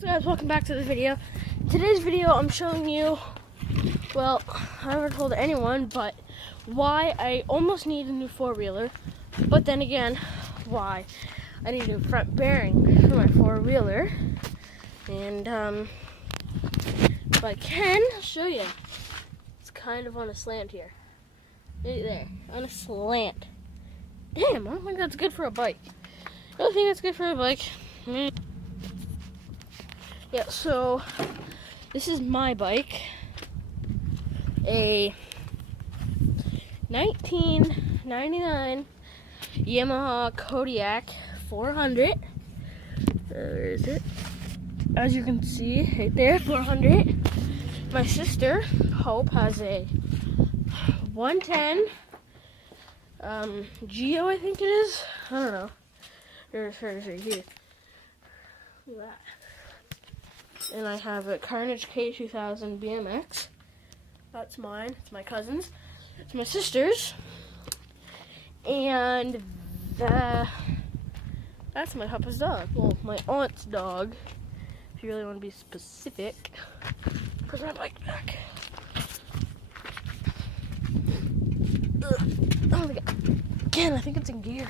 So guys, welcome back to the video. Today's video I'm showing you, well, I never told anyone, but why I almost need a new four-wheeler, but then again, why I need a new front bearing for my four-wheeler. And if I can, I'll show you. It's kind of on a slant here. Right there, on a slant. Damn, I don't think that's good for a bike. I don't think that's good for a bike. Yeah, so this is my bike, a 1999 Yamaha Kodiak 400. Where is it? As you can see, right there, 400. My sister, Hope, has a 110 Geo, I think it is. I don't know. There's hers right here. Look at that. And I have a Carnage K2000 BMX. That's mine. It's my cousin's. It's my sister's. And that's my papa's dog. Well, my aunt's dog, if you really want to be specific. Put my bike back. Oh my god. Again, I think it's in gear.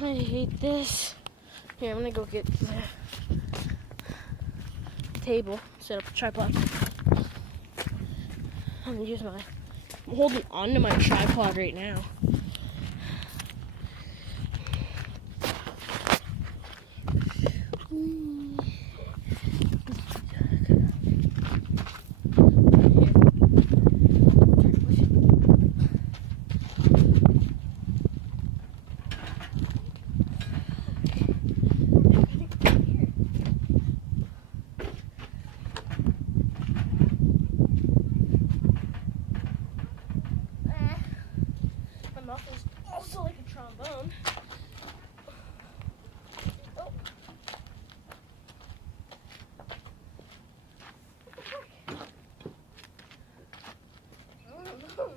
I hate this. Here, I'm gonna go get the table, set up a tripod. I'm holding onto my tripod right now. Muffles also like a trombone. Oh. What the heck? I don't know.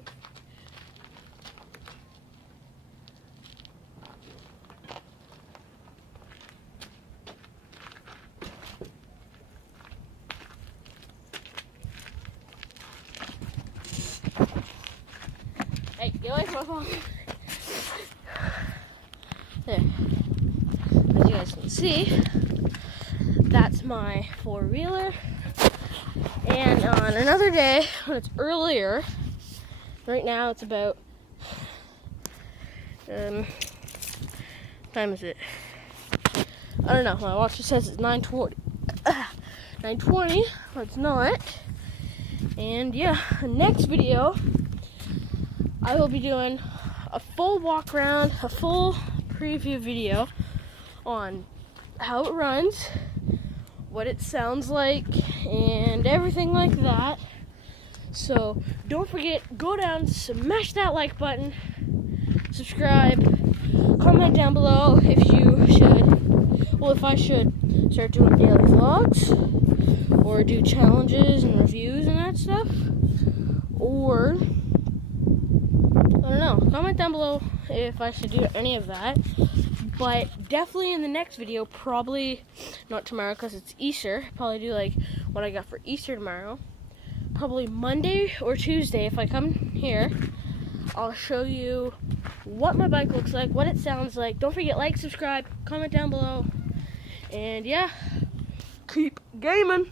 Hey, get away from my phone. There. As you guys can see, that's my four-wheeler. And on another day, when it's earlier, right now it's about, what time is it? I don't know, my watch says it's 9:20. 9:20, but it's not. And yeah, the next video, I will be doing a full walk around, a full preview video on how it runs, what it sounds like, and everything like that. So don't forget, go down, smash that like button, subscribe, comment down below if I should start doing daily vlogs, or do challenges and reviews and that stuff, or I don't know. Comment down below if I should do any of that. But definitely in the next video, probably not tomorrow because it's Easter. Probably do like what I got for Easter tomorrow. Probably Monday or Tuesday if I come here. I'll show you what my bike looks like, what it sounds like. Don't forget, like, subscribe, comment down below. And yeah, keep gaming.